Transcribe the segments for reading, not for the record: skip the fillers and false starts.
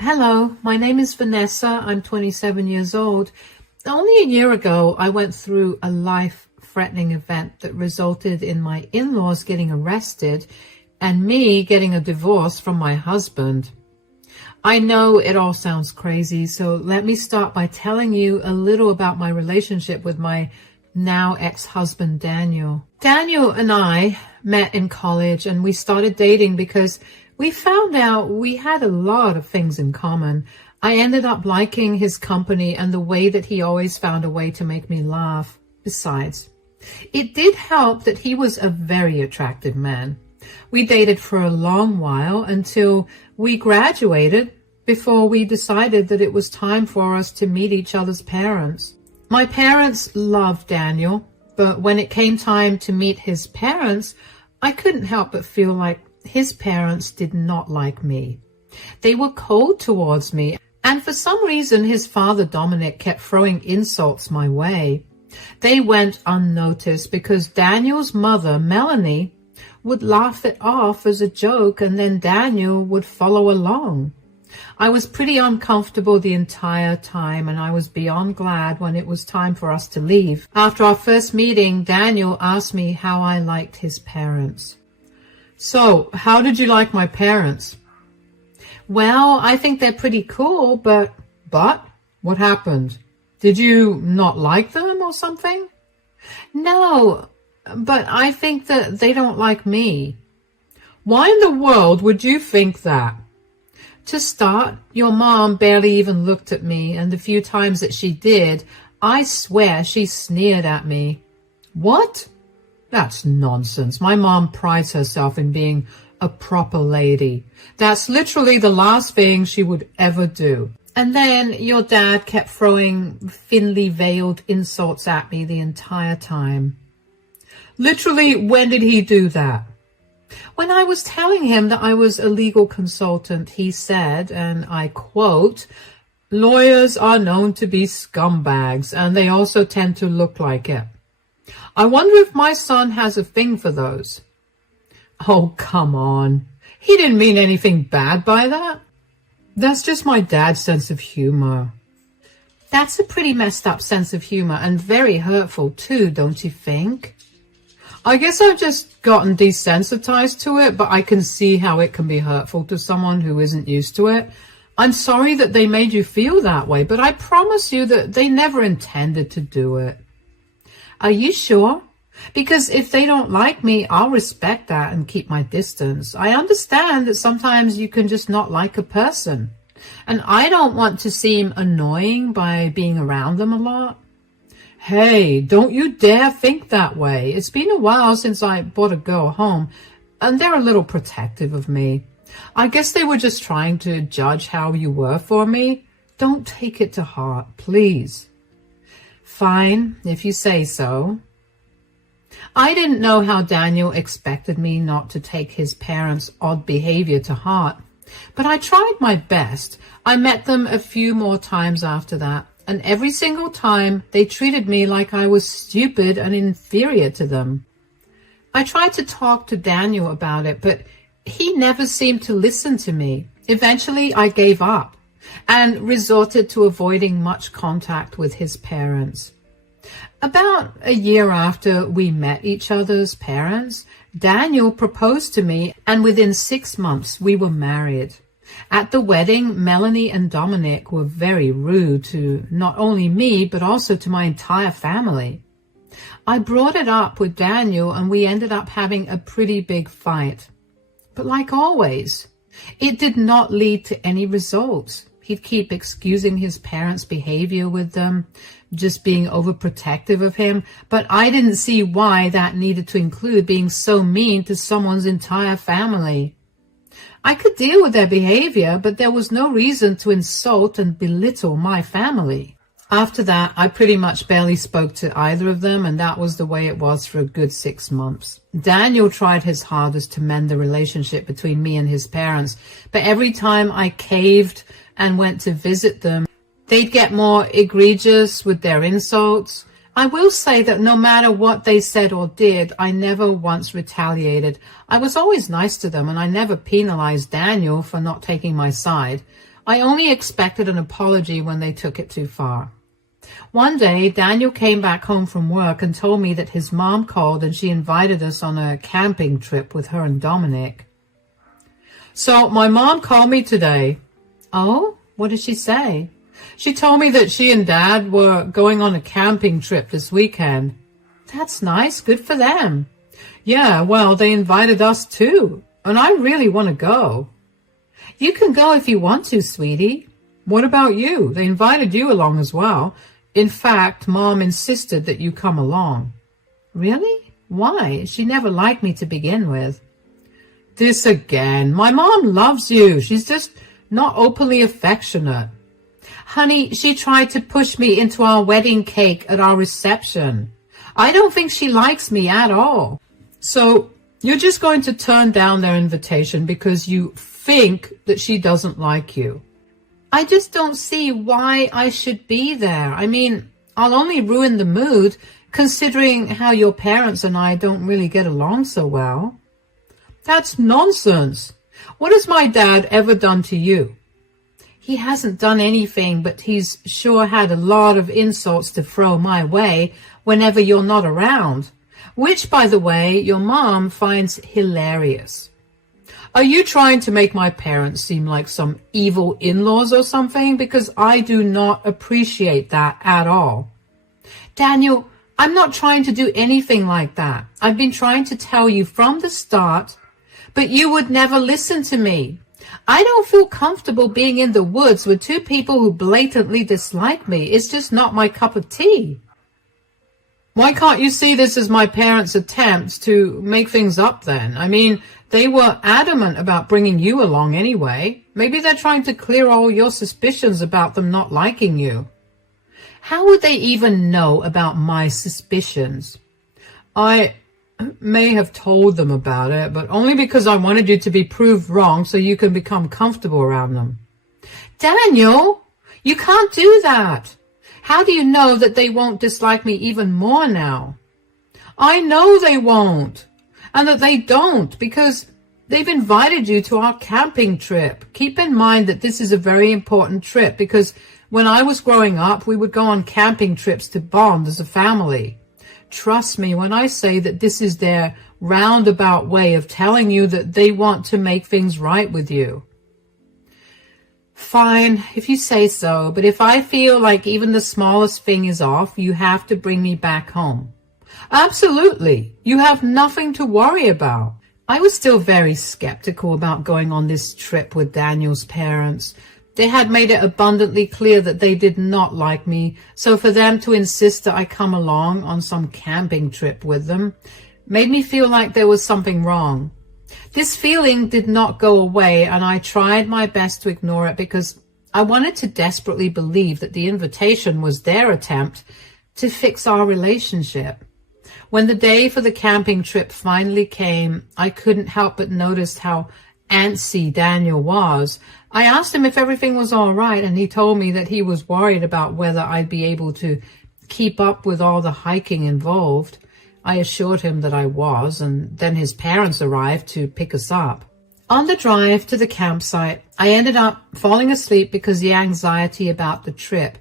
Hello, my name is Vanessa. I'm 27 years old. Only a year ago, I went through a life-threatening event that resulted in my in-laws getting arrested and me getting a divorce from my husband. I know it all sounds crazy, so let me start by telling you a little about my relationship with my now ex-husband, Daniel. Daniel and I met in college and we started dating because we found out we had a lot of things in common. I ended up liking his company and the way that he always found a way to make me laugh. Besides, it did help that he was a very attractive man. We dated for a long while until we graduated before we decided that it was time for us to meet each other's parents. My parents loved Daniel, but when it came time to meet his parents, I couldn't help but feel like his parents did not like me. They were cold towards me, and for some reason his father Dominic kept throwing insults my way. They went unnoticed because Daniel's mother, Melanie, would laugh it off as a joke, and then Daniel would follow along. I was pretty uncomfortable the entire time, and I was beyond glad when it was time for us to leave. After our first meeting, Daniel asked me how I liked his parents. So, how did you like my parents? Well, I think they're pretty cool, but what happened? Did you not like them or something? No, but I think that they don't like me. Why in the world would you think that? To start, your mom barely even looked at me, and the few times that she did, I swear she sneered at me. What? That's nonsense. My mom prides herself in being a proper lady. That's literally the last thing she would ever do. And then your dad kept throwing thinly veiled insults at me the entire time. Literally, when did he do that? When I was telling him that I was a legal consultant, he said, and I quote, "Lawyers are known to be scumbags, and they also tend to look like it. I wonder if my son has a thing for those." Oh, come on. He didn't mean anything bad by that. That's just my dad's sense of humor. That's a pretty messed up sense of humor and very hurtful too, don't you think? I guess I've just gotten desensitized to it, but I can see how it can be hurtful to someone who isn't used to it. I'm sorry that they made you feel that way, but I promise you that they never intended to do it. Are you sure? Because if they don't like me, I'll respect that and keep my distance. I understand that sometimes you can just not like a person, and I don't want to seem annoying by being around them a lot. Hey, don't you dare think that way. It's been a while since I brought a girl home, and they're a little protective of me. I guess they were just trying to judge how you were for me. Don't take it to heart, please. Fine, if you say so. I didn't know how Daniel expected me not to take his parents' odd behavior to heart, but I tried my best. I met them a few more times after that, and every single time they treated me like I was stupid and inferior to them. I tried to talk to Daniel about it, but he never seemed to listen to me. Eventually, I gave up and resorted to avoiding much contact with his parents. About a year after we met each other's parents, Daniel proposed to me, and within 6 months we were married. At the wedding, Melanie and Dominic were very rude to not only me, but also to my entire family. I brought it up with Daniel, and we ended up having a pretty big fight. But like always, it did not lead to any results. He'd keep excusing his parents' behavior with them, just being overprotective of him, but I didn't see why that needed to include being so mean to someone's entire family. I could deal with their behavior, but there was no reason to insult and belittle my family. After that, I pretty much barely spoke to either of them, and that was the way it was for a good 6 months. Daniel tried his hardest to mend the relationship between me and his parents, but every time I caved and went to visit them, they'd get more egregious with their insults. I will say that no matter what they said or did, I never once retaliated. I was always nice to them, and I never penalized Daniel for not taking my side. I only expected an apology when they took it too far. One day, Daniel came back home from work and told me that his mom called and she invited us on a camping trip with her and Dominic. So my mom called me today. Oh, what did she say? She told me that she and Dad were going on a camping trip this weekend. That's nice. Good for them. Yeah, well, they invited us too, and I really want to go. You can go if you want to, sweetie. What about you? They invited you along as well. In fact, Mom insisted that you come along. Really? Why? She never liked me to begin with. This again. My mom loves you. She's just not openly affectionate. Honey, she tried to push me into our wedding cake at our reception. I don't think she likes me at all. So you're just going to turn down their invitation because you think that she doesn't like you. I just don't see why I should be there. I mean, I'll only ruin the mood considering how your parents and I don't really get along so well. That's nonsense. What has my dad ever done to you? He hasn't done anything, but he's sure had a lot of insults to throw my way whenever you're not around, which, by the way, your mom finds hilarious. Are you trying to make my parents seem like some evil in-laws or something? Because I do not appreciate that at all. Daniel, I'm not trying to do anything like that. I've been trying to tell you from the start, but you would never listen to me. I don't feel comfortable being in the woods with two people who blatantly dislike me. It's just not my cup of tea. Why can't you see this as my parents' attempts to make things up then? I mean, they were adamant about bringing you along anyway. Maybe they're trying to clear all your suspicions about them not liking you. How would they even know about my suspicions? I may have told them about it, but only because I wanted you to be proved wrong so you can become comfortable around them. Daniel, you can't do that. How do you know that they won't dislike me even more now? I know they won't, and that they don't, because they've invited you to our camping trip. Keep in mind that this is a very important trip, because when I was growing up, we would go on camping trips to bond as a family. Trust me when I say that this is their roundabout way of telling you that they want to make things right with you. Fine, if you say so, but if I feel like even the smallest thing is off, you have to bring me back home. Absolutely. You have nothing to worry about. I was still very skeptical about going on this trip with Daniel's parents. They had made it abundantly clear that they did not like me, so for them to insist that I come along on some camping trip with them made me feel like there was something wrong. This feeling did not go away, and I tried my best to ignore it because I wanted to desperately believe that the invitation was their attempt to fix our relationship. When the day for the camping trip finally came, I couldn't help but notice how antsy Daniel was. I asked him if everything was all right, and he told me that he was worried about whether I'd be able to keep up with all the hiking involved. I assured him that I was, and then his parents arrived to pick us up. On the drive to the campsite, I ended up falling asleep because the anxiety about the trip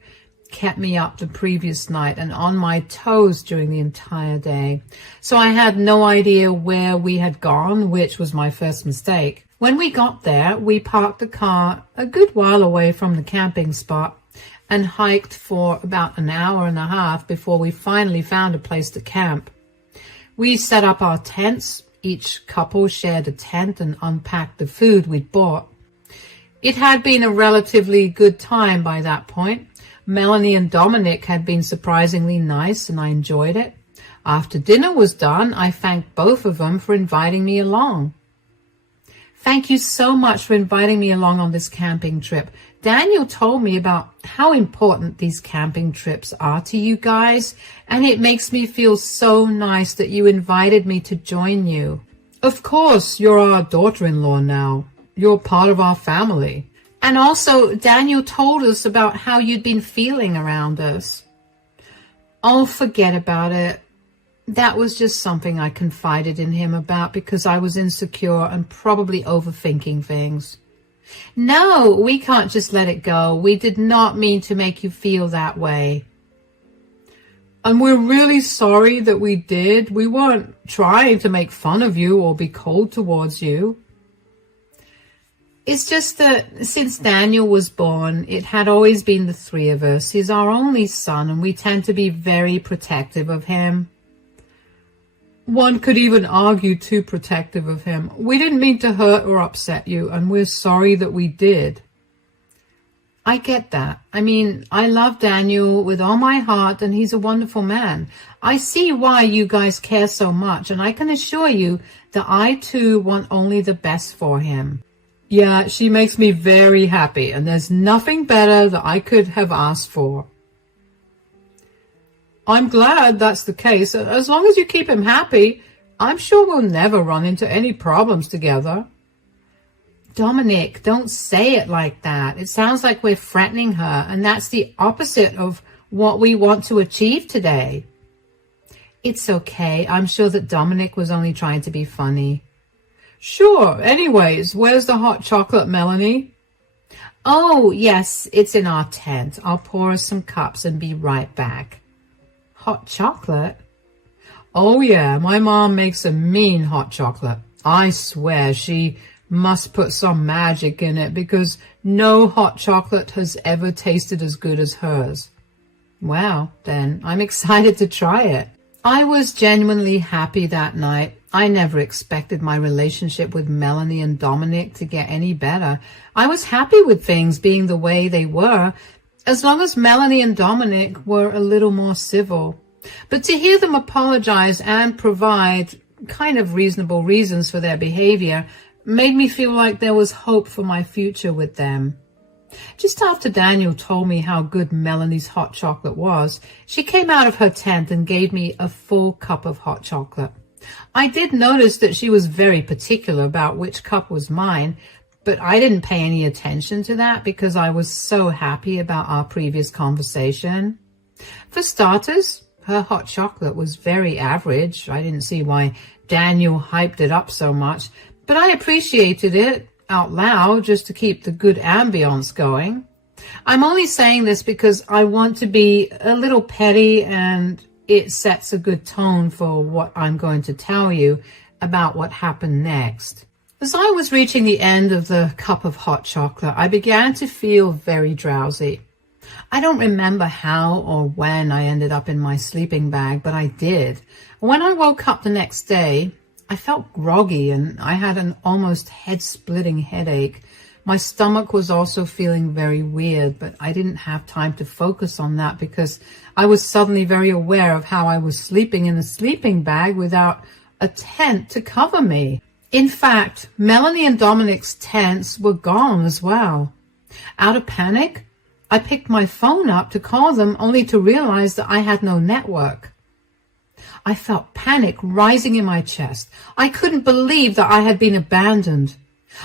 kept me up the previous night and on my toes during the entire day. So I had no idea where we had gone, which was my first mistake. When we got there, we parked the car a good while away from the camping spot and hiked for about an hour and a half before we finally found a place to camp. We set up our tents. Each couple shared a tent and unpacked the food we'd bought. It had been a relatively good time by that point. Melanie and Dominic had been surprisingly nice, and I enjoyed it. After dinner was done, I thanked both of them for inviting me along. Thank you so much for inviting me along on this camping trip. Daniel told me about how important these camping trips are to you guys, and it makes me feel so nice that you invited me to join you. Of course, you're our daughter-in-law now. You're part of our family. And also, Daniel told us about how you'd been feeling around us. Oh, forget about it. That was just something I confided in him about because I was insecure and probably overthinking things. No, we can't just let it go. We did not mean to make you feel that way. And we're really sorry that we did. We weren't trying to make fun of you or be cold towards you. It's just that since Daniel was born, it had always been the three of us. He's our only son, and we tend to be very protective of him. One could even argue too protective of him. We didn't mean to hurt or upset you, and we're sorry that we did. I get that. I mean, I love Daniel with all my heart, and he's a wonderful man. I see why you guys care so much, and I can assure you that I too want only the best for him. Yeah, she makes me very happy, and there's nothing better that I could have asked for. I'm glad that's the case. As long as you keep him happy, I'm sure we'll never run into any problems together. Dominic, don't say it like that. It sounds like we're threatening her, and that's the opposite of what we want to achieve today. It's okay. I'm sure that Dominic was only trying to be funny. Sure. Anyways, where's the hot chocolate, Melanie? Oh, yes, it's in our tent. I'll pour us some cups and be right back. Hot chocolate? Oh, yeah, my mom makes a mean hot chocolate. I swear she must put some magic in it because no hot chocolate has ever tasted as good as hers. Well, then I'm excited to try it. I was genuinely happy that night. I never expected my relationship with Melanie and Dominic to get any better. I was happy with things being the way they were, as long as Melanie and Dominic were a little more civil. But to hear them apologize and provide kind of reasonable reasons for their behavior made me feel like there was hope for my future with them. Just after Daniel told me how good Melanie's hot chocolate was, she came out of her tent and gave me a full cup of hot chocolate. I did notice that she was very particular about which cup was mine, but I didn't pay any attention to that because I was so happy about our previous conversation. For starters, her hot chocolate was very average. I didn't see why Daniel hyped it up so much, but I appreciated it out loud just to keep the good ambience going. I'm only saying this because I want to be a little petty, and it sets a good tone for what I'm going to tell you about what happened next. As I was reaching the end of the cup of hot chocolate, I began to feel very drowsy. I don't remember how or when I ended up in my sleeping bag, but I did. When I woke up the next day, I felt groggy and I had an almost head-splitting headache. My stomach was also feeling very weird, but I didn't have time to focus on that because I was suddenly very aware of how I was sleeping in a sleeping bag without a tent to cover me. In fact, Melanie and Dominic's tents were gone as well. Out of panic, I picked my phone up to call them only to realize that I had no network. I felt panic rising in my chest. I couldn't believe that I had been abandoned.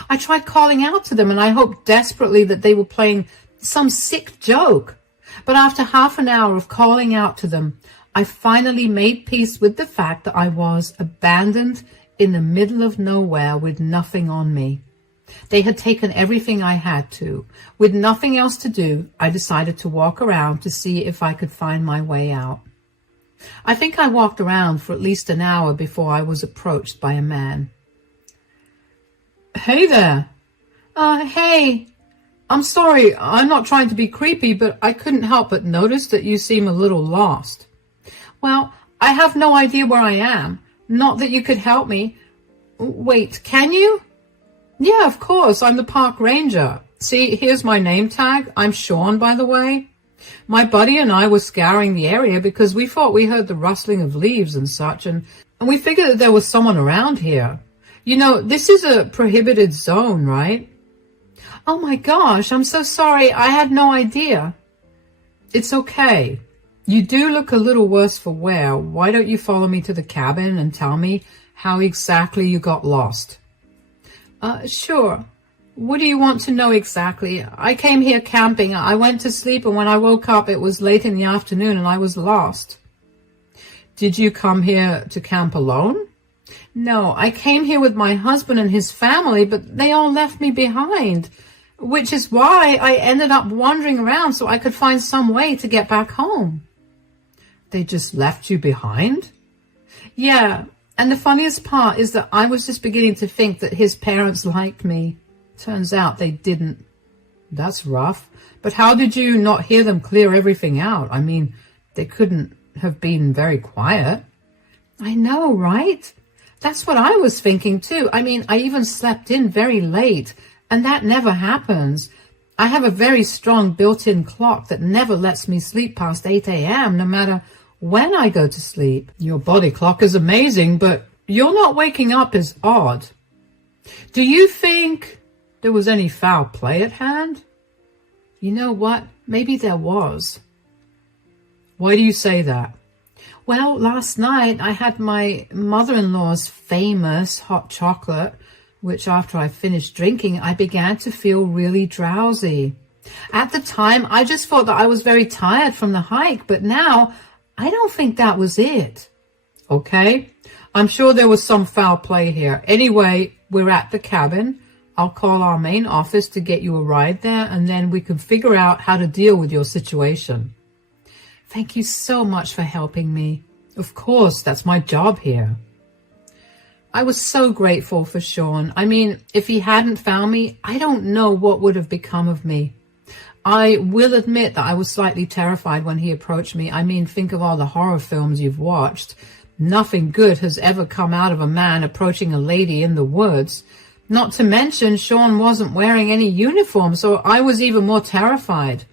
I tried calling out to them and I hoped desperately that they were playing some sick joke. But after half an hour of calling out to them, I finally made peace with the fact that I was abandoned in the middle of nowhere with nothing on me. They had taken everything I had to. With nothing else to do, I decided to walk around to see if I could find my way out. I think I walked around for at least an hour before I was approached by a man. Hey there. Hey. I'm sorry, I'm not trying to be creepy, but I couldn't help but notice that you seem a little lost. Well, I have no idea where I am. Not that you could help me. Wait, can you? Yeah, of course, I'm the park ranger. See, here's my name tag. I'm Sean, by the way. My buddy and I were scouring the area because we thought we heard the rustling of leaves and such, and we figured that there was someone around here. You know, this is a prohibited zone, right? Oh my gosh, I'm so sorry. I had no idea. It's okay. You do look a little worse for wear. Why don't you follow me to the cabin and tell me how exactly you got lost? Sure. What do you want to know exactly? I came here camping. I went to sleep, and when I woke up, it was late in the afternoon, and I was lost. Did you come here to camp alone? No, I came here with my husband and his family, but they all left me behind. which is why I ended up wandering around so I could find some way to get back home. They just left you behind? Yeah, and the funniest part is that I was just beginning to think that his parents liked me. Turns out they didn't. That's rough. But how did you not hear them clear everything out? I mean, they couldn't have been very quiet. I know, right? That's what I was thinking too. I mean, I even slept in very late, and that never happens. I have a very strong built-in clock that never lets me sleep past 8 a.m. no matter when I go to sleep. Your body clock is amazing, but your not waking up is odd. Do you think there was any foul play at hand? You know what? Maybe there was. Why do you say that? Well, last night I had my mother-in-law's famous hot chocolate, which after I finished drinking, I began to feel really drowsy. At the time, I just thought that I was very tired from the hike, but now I don't think that was it. Okay, I'm sure there was some foul play here. Anyway, we're at the cabin. I'll call our main office to get you a ride there, and then we can figure out how to deal with your situation. Thank you so much for helping me. Of course, that's my job here. I was so grateful for Sean. I mean, if he hadn't found me, I don't know what would have become of me. I will admit that I was slightly terrified when he approached me. I mean, think of all the horror films you've watched. Nothing good has ever come out of a man approaching a lady in the woods. Not to mention, Sean wasn't wearing any uniform, so I was even more terrified.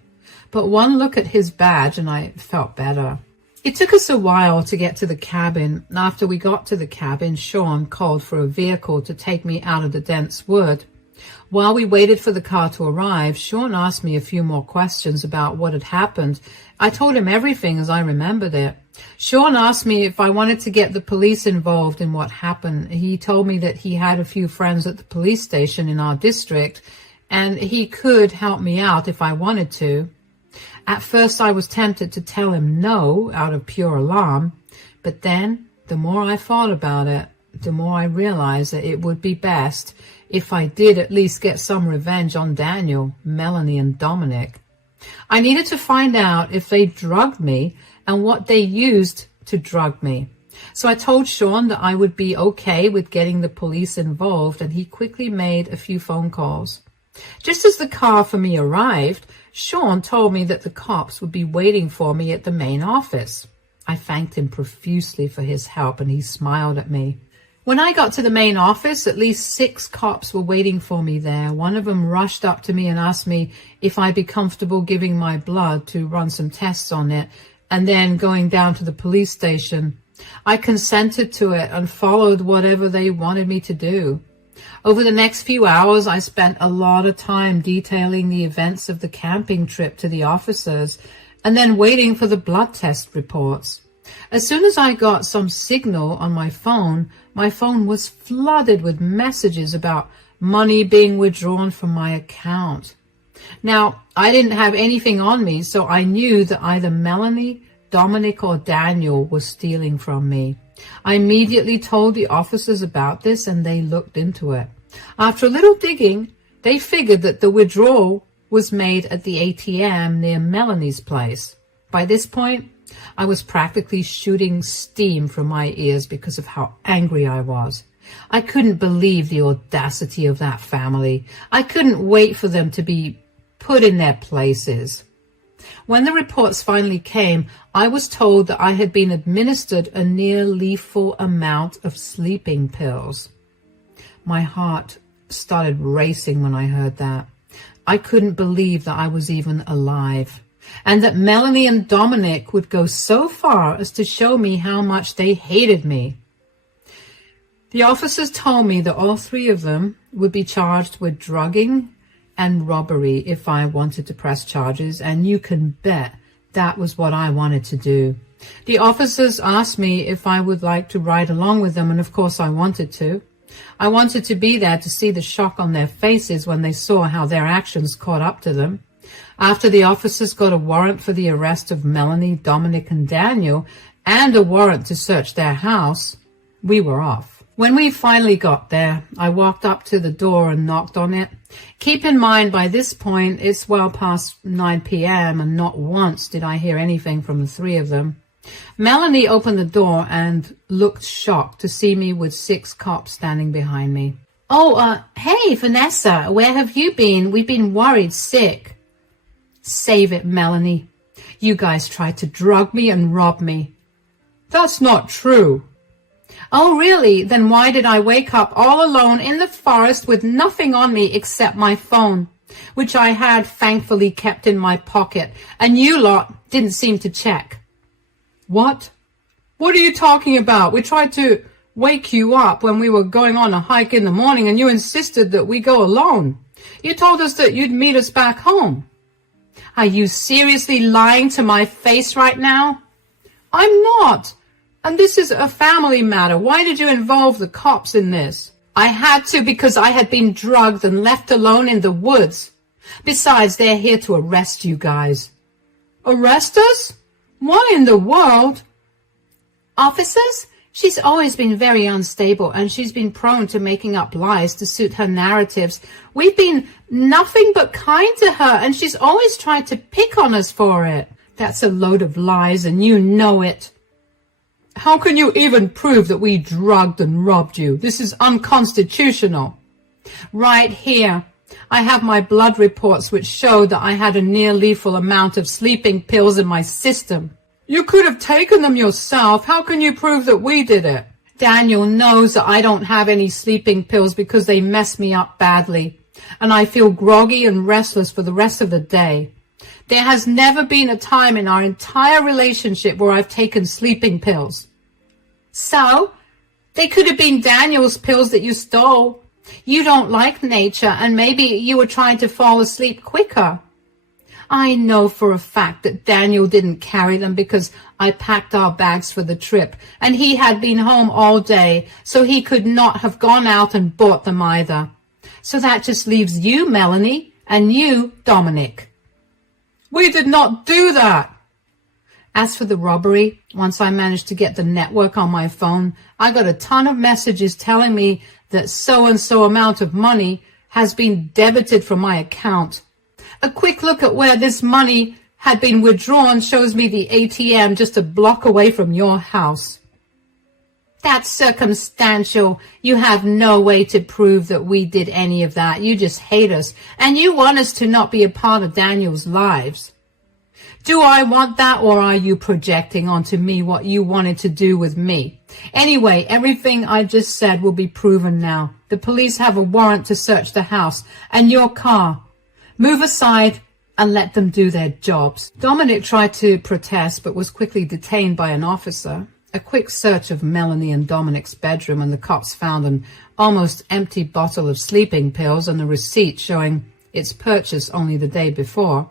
But one look at his badge and I felt better. It took us a while to get to the cabin. After we got to the cabin, Sean called for a vehicle to take me out of the dense wood. While we waited for the car to arrive, Sean asked me a few more questions about what had happened. I told him everything as I remembered it. Sean asked me if I wanted to get the police involved in what happened. He told me that he had a few friends at the police station in our district, and he could help me out if I wanted to. At first, I was tempted to tell him no out of pure alarm, but then, the more I thought about it, the more I realized that it would be best if I did at least get some revenge on Daniel, Melanie, and Dominic. I needed to find out if they drugged me and what they used to drug me. So I told Sean that I would be okay with getting the police involved, and he quickly made a few phone calls. Just as the car for me arrived, Sean told me that the cops would be waiting for me at the main office. I thanked him profusely for his help, and he smiled at me. When I got to the main office, at least 6 cops were waiting for me there. One of them rushed up to me and asked me if I'd be comfortable giving my blood to run some tests on it, and then going down to the police station. I consented to it and followed whatever they wanted me to do. Over the next few hours, I spent a lot of time detailing the events of the camping trip to the officers and then waiting for the blood test reports. As soon as I got some signal on my phone was flooded with messages about money being withdrawn from my account. Now, I didn't have anything on me, so I knew that either Melanie, Dominic, or Daniel was stealing from me. I immediately told the officers about this, and they looked into it. After a little digging, they figured that the withdrawal was made at the ATM near Melanie's place. By this point, I was practically shooting steam from my ears because of how angry I was. I couldn't believe the audacity of that family. I couldn't wait for them to be put in their places. When the reports finally came, I was told that I had been administered a near lethal amount of sleeping pills. My heart started racing when I heard that. I couldn't believe that I was even alive, and that Melanie and Dominic would go so far as to show me how much they hated me. The officers told me that all 3 of them would be charged with drugging and robbery if I wanted to press charges, and you can bet that was what I wanted to do. The officers asked me if I would like to ride along with them, and of course I wanted to. I wanted to be there to see the shock on their faces when they saw how their actions caught up to them. After the officers got a warrant for the arrest of Melanie, Dominic, and Daniel, and a warrant to search their house, we were off. When we finally got there, I walked up to the door and knocked on it. Keep in mind, by this point, it's well past 9 p.m. and not once did I hear anything from the three of them. Melanie opened the door and looked shocked to see me with 6 cops standing behind me. "Oh, hey, Vanessa, where have you been? We've been worried sick." "Save it, Melanie. You guys tried to drug me and rob me." "That's not true." "Oh, really? Then why did I wake up all alone in the forest with nothing on me except my phone, which I had thankfully kept in my pocket, and you lot didn't seem to check?" "What? What are you talking about? We tried to wake you up when we were going on a hike in the morning, and you insisted that we go alone. You told us that you'd meet us back home." "Are you seriously lying to my face right now?" "I'm not. And this is a family matter. Why did you involve the cops in this?" "I had to because I had been drugged and left alone in the woods. Besides, they're here to arrest you guys." "Arrest us? Why in the world?" "Officers, she's always been very unstable and she's been prone to making up lies to suit her narratives. We've been nothing but kind to her and she's always tried to pick on us for it." "That's a load of lies and you know it." "How can you even prove that we drugged and robbed you? This is unconstitutional." "Right here. I have my blood reports which show that I had a near lethal amount of sleeping pills in my system." "You could have taken them yourself. How can you prove that we did it?" "Daniel knows that I don't have any sleeping pills because they mess me up badly, and I feel groggy and restless for the rest of the day. There has never been a time in our entire relationship where I've taken sleeping pills." "So, they could have been Daniel's pills that you stole. You don't like nature, and maybe you were trying to fall asleep quicker." "I know for a fact that Daniel didn't carry them because I packed our bags for the trip, and he had been home all day, so he could not have gone out and bought them either. So that just leaves you, Melanie, and you, Dominic." "We did not do that." As for the robbery, once I managed to get the network on my phone, I got a ton of messages telling me that so-and-so amount of money has been debited from my account. A quick look at where this money had been withdrawn shows me the ATM just a block away from your house. "That's circumstantial. You have no way to prove that we did any of that. You just hate us, and you want us to not be a part of Daniel's lives." "Do I want that, or are you projecting onto me what you wanted to do with me? Anyway, everything I just said will be proven now. The police have a warrant to search the house and your car. Move aside and let them do their jobs." Dominic tried to protest but was quickly detained by an officer. A quick search of Melanie and Dominic's bedroom and the cops found an almost empty bottle of sleeping pills and a receipt showing its purchase only the day before.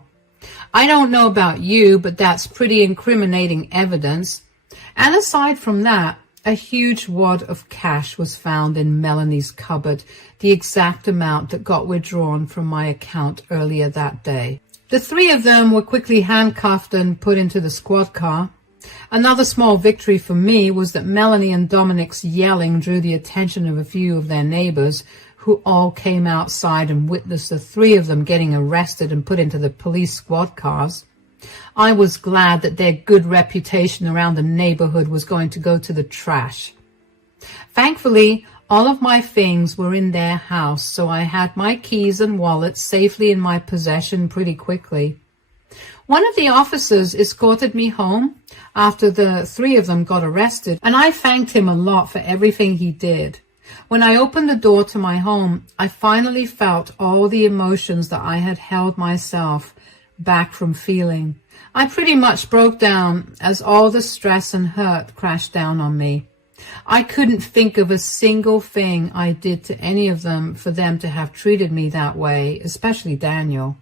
I don't know about you, but that's pretty incriminating evidence. And aside from that, a huge wad of cash was found in Melanie's cupboard, the exact amount that got withdrawn from my account earlier that day. The three of them were quickly handcuffed and put into the squad car. Another small victory for me was that Melanie and Dominic's yelling drew the attention of a few of their neighbors, who all came outside and witnessed the three of them getting arrested and put into the police squad cars. I was glad that their good reputation around the neighborhood was going to go to the trash. Thankfully, all of my things were in their house, so I had my keys and wallet safely in my possession pretty quickly. One of the officers escorted me home after the three of them got arrested, and I thanked him a lot for everything he did. When I opened the door to my home, I finally felt all the emotions that I had held myself back from feeling. I pretty much broke down as all the stress and hurt crashed down on me. I couldn't think of a single thing I did to any of them for them to have treated me that way, especially Daniel.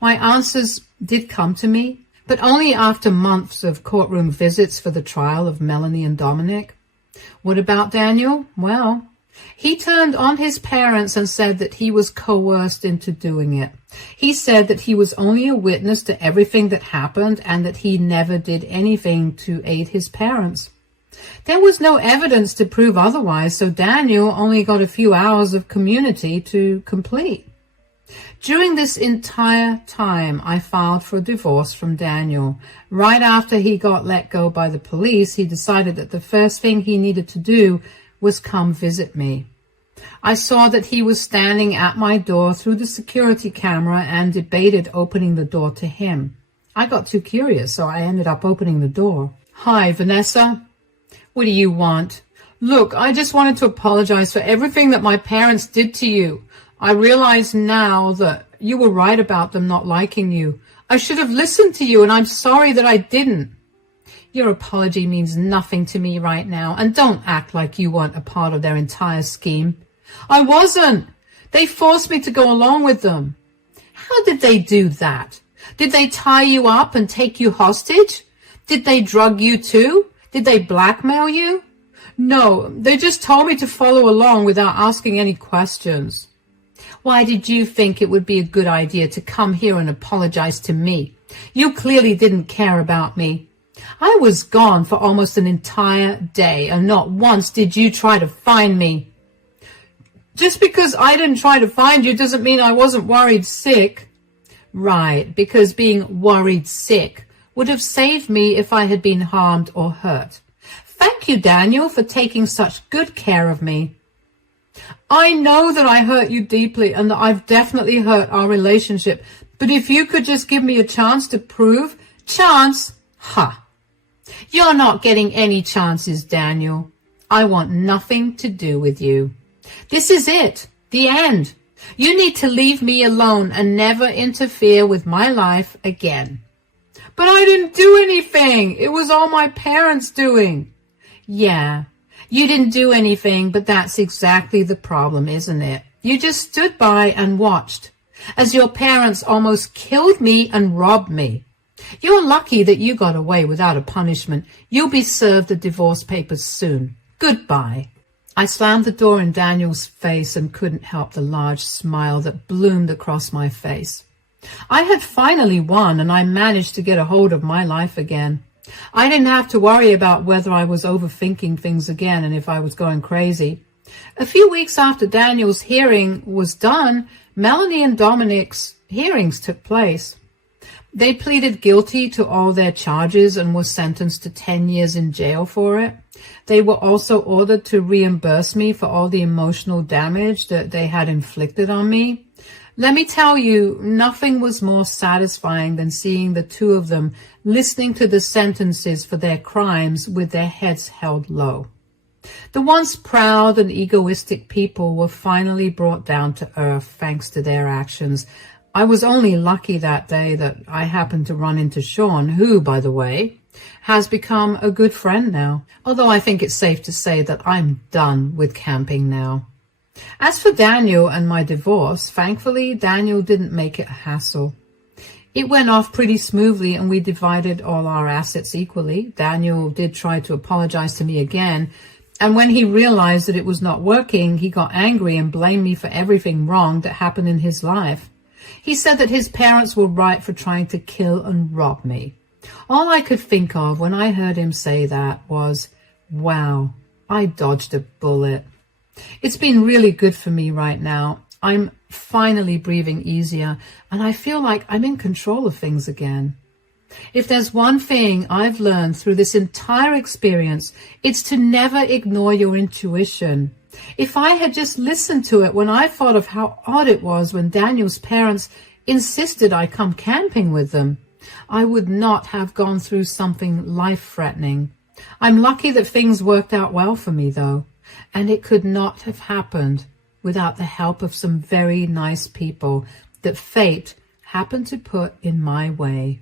My answers did come to me, but only after months of courtroom visits for the trial of Melanie and Dominic. What about Daniel? Well, he turned on his parents and said that he was coerced into doing it. He said that he was only a witness to everything that happened and that he never did anything to aid his parents. There was no evidence to prove otherwise, so Daniel only got a few hours of community to complete. During this entire time, I filed for a divorce from Daniel. Right after he got let go by the police, he decided that the first thing he needed to do was come visit me. I saw that he was standing at my door through the security camera and debated opening the door to him. I got too curious, so I ended up opening the door. "Hi, Vanessa. What do you want?" "Look, I just wanted to apologize for everything that my parents did to you. I realize now that you were right about them not liking you. I should have listened to you, and I'm sorry that I didn't." "Your apology means nothing to me right now, and don't act like you weren't a part of their entire scheme." "I wasn't. They forced me to go along with them." "How did they do that? Did they tie you up and take you hostage? Did they drug you too? Did they blackmail you?" "No, they just told me to follow along without asking any questions." "Why did you think it would be a good idea to come here and apologize to me? You clearly didn't care about me. I was gone for almost an entire day, and not once did you try to find me." "Just because I didn't try to find you doesn't mean I wasn't worried sick." "Right, because being worried sick would have saved me if I had been harmed or hurt. Thank you, Daniel, for taking such good care of me." "I know that I hurt you deeply and that I've definitely hurt our relationship, but if you could just give me a chance to prove..." "Chance? Ha! You're not getting any chances, Daniel. I want nothing to do with you. This is it. The end. You need to leave me alone and never interfere with my life again." "But I didn't do anything. It was all my parents doing." "Yeah, you didn't do anything, but that's exactly the problem, isn't it? You just stood by and watched as your parents almost killed me and robbed me. You're lucky that you got away without a punishment. You'll be served the divorce papers soon. Goodbye." I slammed the door in Daniel's face and couldn't help the large smile that bloomed across my face. I had finally won, and I managed to get a hold of my life again. I didn't have to worry about whether I was overthinking things again and if I was going crazy. A few weeks after Daniel's hearing was done, Melanie and Dominic's hearings took place. They pleaded guilty to all their charges and were sentenced to 10 years in jail for it. They were also ordered to reimburse me for all the emotional damage that they had inflicted on me. Let me tell you, nothing was more satisfying than seeing the two of them listening to the sentences for their crimes with their heads held low. The once proud and egoistic people were finally brought down to earth thanks to their actions. I was only lucky that day that I happened to run into Sean, who, by the way, has become a good friend now, although I think it's safe to say that I'm done with camping now. As for Daniel and my divorce, thankfully, Daniel didn't make it a hassle. It went off pretty smoothly and we divided all our assets equally. Daniel did try to apologize to me again, and when he realized that it was not working, he got angry and blamed me for everything wrong that happened in his life. He said that his parents were right for trying to kill and rob me. All I could think of when I heard him say that was, wow, I dodged a bullet. It's been really good for me right now. I'm finally breathing easier, and I feel like I'm in control of things again. If there's one thing I've learned through this entire experience, it's to never ignore your intuition. If I had just listened to it when I thought of how odd it was when Daniel's parents insisted I come camping with them, I would not have gone through something life-threatening. I'm lucky that things worked out well for me, though, and it could not have happened without the help of some very nice people that fate happened to put in my way.